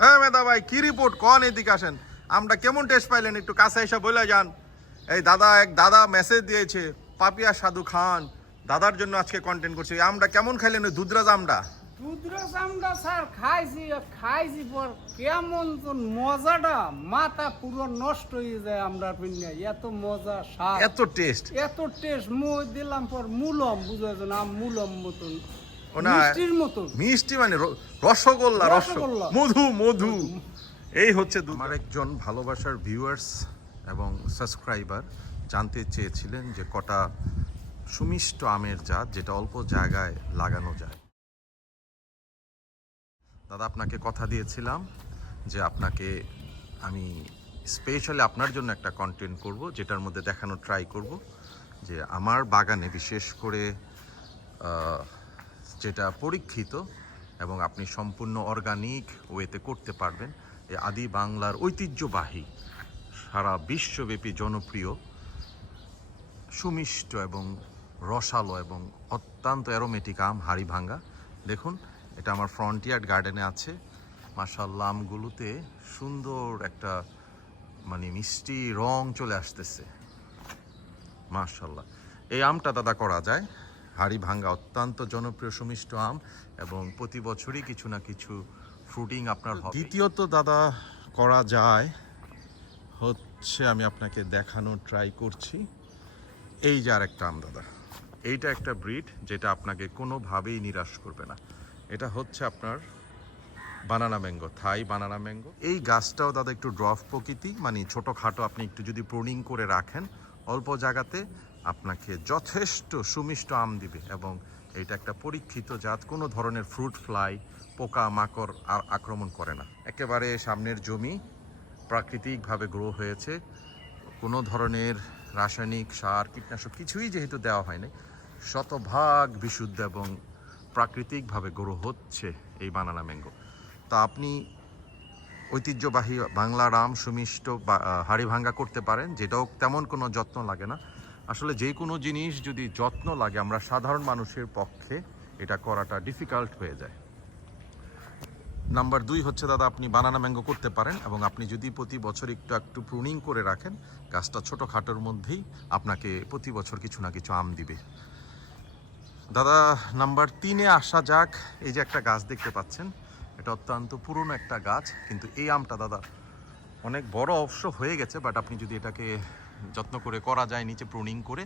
হ্যাঁ মেদা ভাই, কি রিপোর্ট কন, এদিকে আসেন। আমরা কেমন টেস্ট পাইলেন একটু কাছে এসে বলে যান। এই দাদা মেসেজ দিয়েছে, পাপিয়া সাধু খান দাদার জন্য আজকে কন্টেন্ট করছি। আমরা কেমন খাইলেন ওই দুধরাজ আমরা? দুধরস আমরা স্যার খাইছি পর কেমন তো মজাটা মাথা পুরো নষ্ট হয়ে যায় আমরা পিন্না, এত মজা স্বাদ এত টেস্ট এত টেস্ট। মুখ দিলাম পর মুলম বুঝাইছো না, মূলম মতন না মিষ্টির মতন মিষ্টি মানে রসগোল্লা রসগোল্লা। মধু। এই হচ্ছে আমার একজন ভালোবাসার ভিউয়ার্স এবং সাবস্ক্রাইবার জানতে চেয়েছিলেন যে কটা সুমিষ্ট আমের জাত যেটা অল্প জায়গায় লাগানো যায়। দাদা আপনাকে কথা দিয়েছিলাম যে আপনাকে আমি স্পেশালি আপনার জন্য একটা কন্টেন্ট করব, যেটার মধ্যে দেখানো ট্রাই করব যে আমার বাগানে বিশেষ করে যেটা পরীক্ষিত এবং আপনি সম্পূর্ণ অর্গানিক ওয়েতে করতে পারবেন, এই আদি বাংলার ঐতিহ্যবাহী সারা বিশ্বব্যাপী জনপ্রিয় সুমিষ্ট এবং রসালো এবং অত্যন্ত অ্যারোমেটিক আম হাড়িভাঙ্গা। দেখুন, এটা আমার ফ্রন্টিয়ার্ড গার্ডেনে আছে। মাশাআল্লাহ, আমগুলোতে সুন্দর একটা মানে মিষ্টি রং চলে আসতেছে। মাশাআল্লাহ, এই আমটা দাদা করা যায় হাড়িভাঙ্গা, অত্যন্ত জনপ্রিয় সুমিষ্ট আম এবং প্রতি বছরই কিছু না কিছু ফ্রুটিং আপনার হবে। দ্বিতীয়ত দাদা করা যায় হচ্ছে, আমি আপনাকে দেখানোর ট্রাই করছি, এই যে আর একটা আম দাদা। এইটা একটা ব্রিড যেটা আপনাকে কোনোভাবেই নিরাশ করবে না। এটা হচ্ছে আপনার বানানা ম্যাঙ্গো, থাই বানানা ম্যাঙ্গো। এই গাছটাও দাদা একটু ড্রফ প্রকৃতি, মানে ছোটোখাটো, আপনি একটু যদি প্রুনিং করে রাখেন অল্প জায়গাতে আপনাকে যথেষ্ট সুমিষ্ট আম দিবে এবং এটা একটা পরীক্ষিত জাত, কোনো ধরনের ফ্রুট ফ্লাই পোকা মাকড় আর আক্রমণ করে না। একেবারে সামনের জমি প্রাকৃতিকভাবে গ্রো হয়েছে, কোনো ধরনের রাসায়নিক সার কীটনাশক কিছুই যেহেতু দেওয়া হয়নি, শতভাগ বিশুদ্ধ এবং প্রাকৃতিকভাবে গ্রো হচ্ছে এই বানানা ম্যাঙ্গো। তা আপনি ঐতিহ্যবাহী বাংলার আম সুমিষ্ট হাড়িভাঙ্গা করতে পারেন, যেটাও তেমন কোনো যত্ন লাগে না। আসলে যে কোনো জিনিস যদি যত্ন লাগে, আমরা সাধারণ মানুষের পক্ষে এটা করাটা ডিফিকাল্ট হয়ে যায়। নাম্বার 2 হচ্ছে দাদা, আপনি বানানা ম্যাঙ্গো করতে পারেন এবং আপনি যদি প্রতি বছর একটু প্রুনিং করে রাখেন, গাছটা ছোটোখাটোর মধ্যেই আপনাকে প্রতি বছর কিছু না কিছু আম দিবে। দাদা নাম্বার 3-এ আসা যাক। এই যে একটা গাছ দেখতে পাচ্ছেন, এটা অত্যন্ত পুরনো একটা গাছ, কিন্তু এই আমটা দাদা অনেক বড় অবশ্য হয়ে গেছে, বাট আপনি যদি এটাকে যত্ন করে করা যায়, নিচে প্রুনিং করে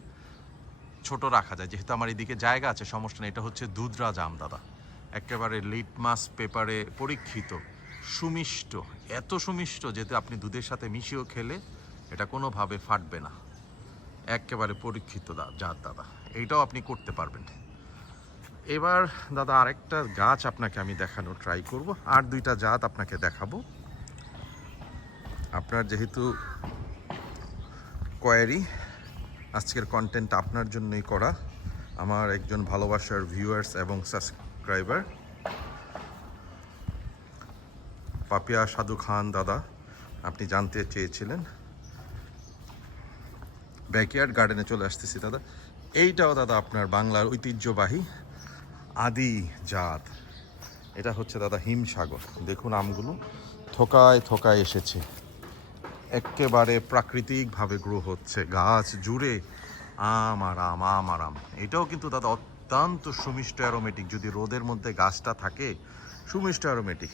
ছোট রাখা যায়, যেহেতু আমার এদিকে জায়গা আছে সমস্যা নেই। এটা হচ্ছে দুধরাজ আম দাদা, একেবারে লিটমাস পেপারে পরীক্ষিত সুমিষ্ট, এত সুমিষ্ট যেতে আপনি দুধের সাথে মিশিয়েও খেলে এটা কোনোভাবে ফাটবে না, একেবারে পরীক্ষিত জাত দাদা, এইটাও আপনি করতে পারবেন। এবার দাদা আরেকটা গাছ আপনাকে আমি দেখানোর ট্রাই করব, আর 2টা জাত আপনাকে দেখাবো। আপনার যেহেতু কোয়ারি, আজকের কন্টেন্ট আপনার জন্যই করা, আমার একজন ভালোবাসার ভিউয়ার্স এবং সাবস্ক্রাইবার পাপিয়া সাধু খান দাদা, আপনি জানতে চেয়েছিলেন। ব্যাকইয়ার্ড গার্ডেনে চলে আসতেছি দাদা। এইটাও দাদা আপনার বাংলার ঐতিহ্যবাহী আদি জাত, এটা হচ্ছে দাদা হিমসাগর। দেখুন আমগুলো থোকায় থোকায় এসেছে, একেবারে প্রাকৃতিকভাবে গ্রো হচ্ছে, গাছ জুড়ে আম আর আম, আম আর আম। এটাও কিন্তু দাদা অত্যন্ত সুমিষ্ট অ্যারোমেটিক, যদি রোদের মধ্যে গাছটা থাকে, সুমিষ্ট অ্যারোমেটিক।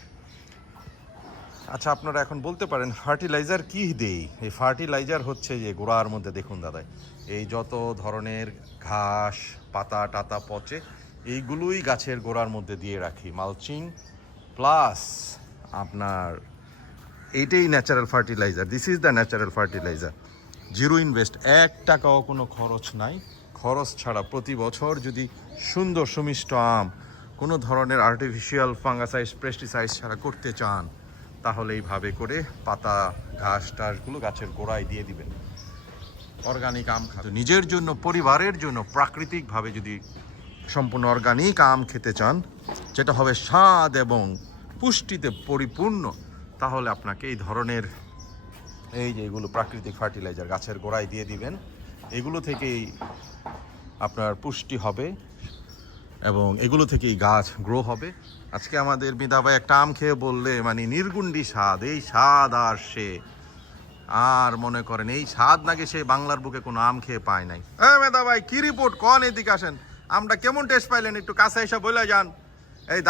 আচ্ছা, আপনারা এখন বলতে পারেন ফার্টিলাইজার কি দেই? এই ফার্টিলাইজার হচ্ছে যে গোড়ার মধ্যে দেখুন দাদা, এই যত ধরনের ঘাস পাতা টাতা পচে, এইগুলোই গাছের গোড়ার মধ্যে দিয়ে রাখি, মালচিং প্লাস আপনার এইটাই natural fertiliser. This is the natural fertiliser, zero invest, 1 টাকাও কোনো খরচ নাই। খরচ ছাড়া প্রতি বছর যদি সুন্দর সুমিষ্ট আম কোনো ধরনের আর্টিফিশিয়াল ফাঙ্গাসাইড পেস্টিসাইড ছাড়া করতে চান, তাহলে এইভাবে করে পাতা ঘাস টাসগুলো গাছের গোড়ায় দিয়ে দিবেন, অর্গানিক আম খাবে। নিজের জন্য, পরিবারের জন্য প্রাকৃতিকভাবে যদি সম্পূর্ণ অর্গানিক আম খেতে চান, যেটা হবে স্বাদ এবং পুষ্টিতে পরিপূর্ণ, তাহলে আপনাকে এই ধরনের এই যে এগুলো প্রাকৃতিক ফার্টিলাইজার গাছের গোড়ায় দিয়ে দিবেন। এগুলো থেকেই আপনার পুষ্টি হবে, এবং এগুলো থেকেই গাছ গ্রো হবে। আজকে আমাদের মিতা ভাই একটা আম খেয়ে বললে মানে নির্গুণ্ডি স্বাদ, এই স্বাদ আর সে আর মনে করেন এই স্বাদ নাকি সে বাংলার বুকে কোনো আম খেয়ে পায় নাই। মেধা ভাই কি রিপোর্ট কন, এদিকে আসেন, আমরা কেমন টেস্ট পাইলেন একটু কাছে এসে বলে যান। এই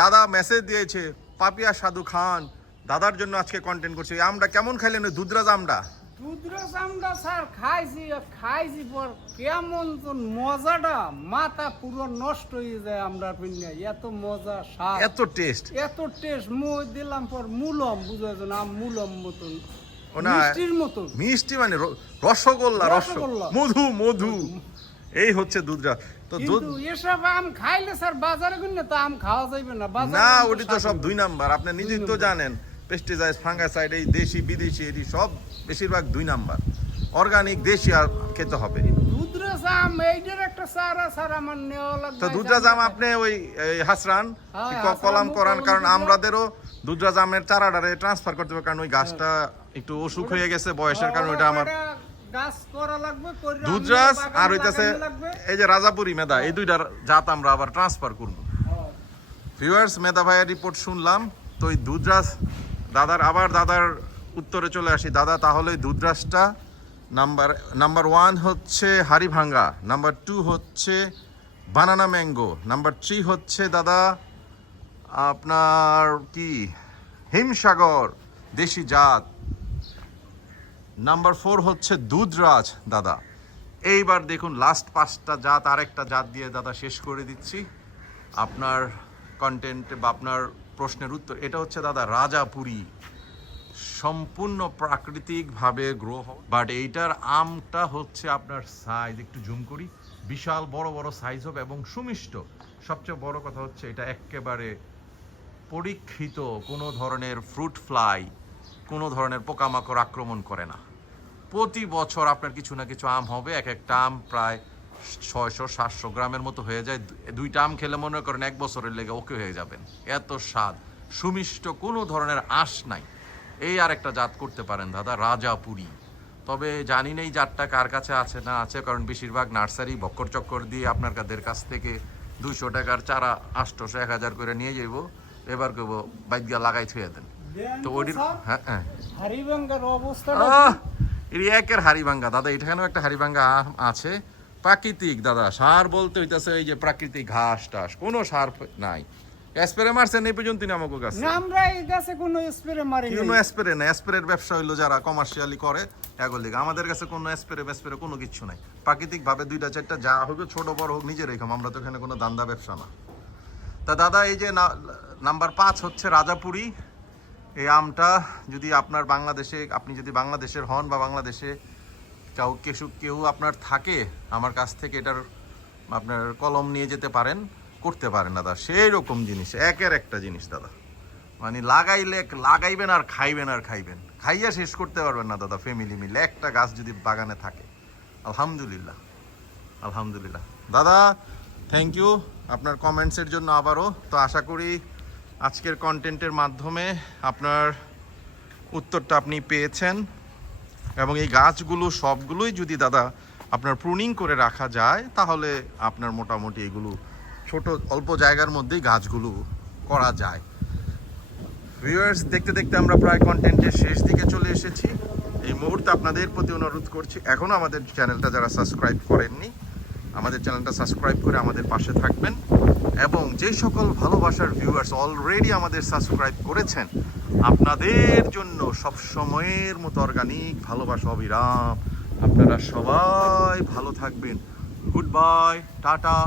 দাদা মেসেজ দিয়েছে পাপিয়া সাধু খান, দাদার জন্য আজকে কন্টেন্ট করছি। আমরা কেমন খাইলেন ওই দুধরাজ আমটা? দুধরস আমরা স্যার খাইছি পর কেমন তো মজাটা, মাথা পুরো নষ্ট হয়ে যায় আমরা পিন্না, এত মজা স্বাদ, এত টেস্ট, এত টেস্ট। মুখ দিলাম পর মুলম, বুঝেছো না, মুলম মতন, না মিষ্টির মতন, মিষ্টি মানে রসগোল্লা, রসগোল্লা। মধু এই হচ্ছে দুধরাজ। তো দুধ কিন্তু এসব আম খাইলে স্যার বাজারে কিনে তো আম খাওয়া যাবে না, বাজারে না, আম তো ওটি তো স্বাদ সব হবে। 2 নাম্বার, আপনি নিজেই তো জানেন। পেস্টিসাইড, ফাঙ্গাসাইড, এই দেশি বিদেশি এটি সব বেশিরভাগ 2 নাম্বার। অর্গানিক দেশি আর খেতে হবে। দুধরস আম এইটার একটা সারা সারা আমার নেওয়া লাগবে। তো দুধরাজ আম আপনি ওই হাসরান হ্যাঁ, কলাম হাসরান করান, কলম কারণ দিলে- আমাদেরও দুধরাজ আমের চারাটারে ট্রান্সফার করতে হবে, কারণ ওই গাছটা একটু অসুখ হয়ে গেছে বয়সের কারণে। ওইটা আমার গাছ করা লাগবে, কইরা দুধরাজ আমি আর বাগানে হইতাছে লাগানো লাগবে। এই যে রাজাপুরি মেধা, এই দুইটার জাত আমরা আবার ট্রান্সফার করব। হ্যাঁ। ভিউয়ার্স, মেধা ভাইয়ের রিপোর্ট শুনলাম। তো এই দুধরাজ দাদার উত্তরে চলে আসি। দাদা, তাহলে দুধরাজটা নাম্বার 1 হচ্ছে হাড়িভাঙ্গা, নাম্বার 2 হচ্ছে বানানা ম্যাঙ্গো, নাম্বার 3 হচ্ছে দাদা আপনার কি হিমসাগর দেশি জাত, নাম্বার 4 হচ্ছে দুধরাজ দাদা। এইবার দেখুন লাস্ট 5টা জাত, আরেকটা জাত দিয়ে দাদা শেষ করে দিচ্ছি আপনার কন্টেন্ট বা আপনার প্রশ্নের উত্তর। এটা হচ্ছে দাদা রাজাপুরি, সম্পূর্ণ প্রাকৃতিকভাবে গ্রো, বাট এইটার আমটা হচ্ছে আপনার সাইজ, একটু জুম করি, বিশাল বড় বড় সাইজ হবে এবং সুমিষ্ট। সবচেয়ে বড় কথা হচ্ছে এটা একেবারে পরীক্ষিত, কোনো ধরনের ফ্রুট ফ্লাই, কোনো ধরনের পোকামাকড় আক্রমণ করে না। প্রতি বছর আপনার কিছু না কিছু আম হবে, এক একটা আম প্রায় 600-700 গ্রামের মতো হয়ে যায়। 2টা আম খেলে মনে করেন 1 বছরের লেগে ওকে হয়ে যাবেন, এত স্বাদ, সুমিষ্ট, কোনো ধরনের আঁশ নাই। এই আর একটা জাত করতে পারেন দাদা, রাজাপুরি। তবে জানি না এই জাতটা কার কাছে আছে না আছে, কারণ বেশিরভাগ নার্সারি বক্কর চক্কর দিয়ে আপনাদের কাছ থেকে 200 টাকার চারা 800 1000 করে নিয়ে যাইব, এবার কেবো বাইক দিয়া লাগাই থুয়ে দেন। তো ওটির হ্যাঁ হাড়িভাঙ্গার অবস্থাটা এর একের হাড়িভাঙ্গা দাদা, এখানেও একটা হাড়িভাঙ্গা আছে। প্রাকৃতিক দাদা, সার বলতে হইতাছে এই যে প্রাকৃতিক ঘাস টাস, কোনো সার নাই। স্প্রে মারছেন এই পর্যন্ত আমাকে গাছে? না, আমরা এই গাছে কোনো স্প্রে মারি না। কোনো স্প্রে না, স্প্রের ব্যবসা হইলো যারা কমার্শিয়ালি করে এগুলো দিকে। আমাদের কাছে কোনো স্প্রে কোনো কিছু নাই, প্রাকৃতিক ভাবে 2টা 4টা যা হোক, ছোট বড় হোক, নিজে রেখাম। আমরা তো এখানে কোনো দান্দা ব্যবসা না। তা দাদা, এই যে নাম্বার 5 হচ্ছে রাজাপুরি। এই আমটা যদি আপনার বাংলাদেশে, আপনি যদি বাংলাদেশের হন বা বাংলাদেশে কেউ আপনার থাকে, আমার কাছ থেকে এটার আপনার কলম নিয়ে যেতে পারেন, করতে পারেন দাদা। সেই রকম জিনিস, একের একটা জিনিস দাদা, মানে লাগাইবেন আর খাইবেন, খাইয়া শেষ করতে পারবেন না দাদা। ফ্যামিলি মিলে একটা গাছ যদি বাগানে থাকে, আলহামদুলিল্লাহ দাদা। থ্যাংক ইউ আপনার কমেন্টসের জন্য আবারও। তো আশা করি আজকের কন্টেন্টের মাধ্যমে আপনার উত্তরটা আপনি পেয়েছেন, এবং এই গাছগুলো সবগুলোই যদি দাদা আপনার প্রুনিং করে রাখা যায়, তাহলে আপনার মোটামুটি এগুলো ছোট অল্প জায়গার মধ্যেই গাছগুলো করা যায়। ভিউয়ার্স, দেখতে দেখতে আমরা প্রায় কন্টেন্টের শেষ দিকে চলে এসেছি। এই মুহূর্তে আপনাদের প্রতি অনুরোধ করছি, এখনও আমাদের চ্যানেলটা যারা সাবস্ক্রাইব করেননি, আমাদের চ্যানেলটা সাবস্ক্রাইব করে আমাদের পাশে থাকবেন। এবং যে সকল ভালোবাসার ভিউয়ার্স অলরেডি আমাদের সাবস্ক্রাইব করেছেন, আপনাদের জন্য সব সময়ের মতো অর্গানিক ভালোবাসা অবিরাম। আপনারা সবাই ভালো থাকবেন। Good bye, tata.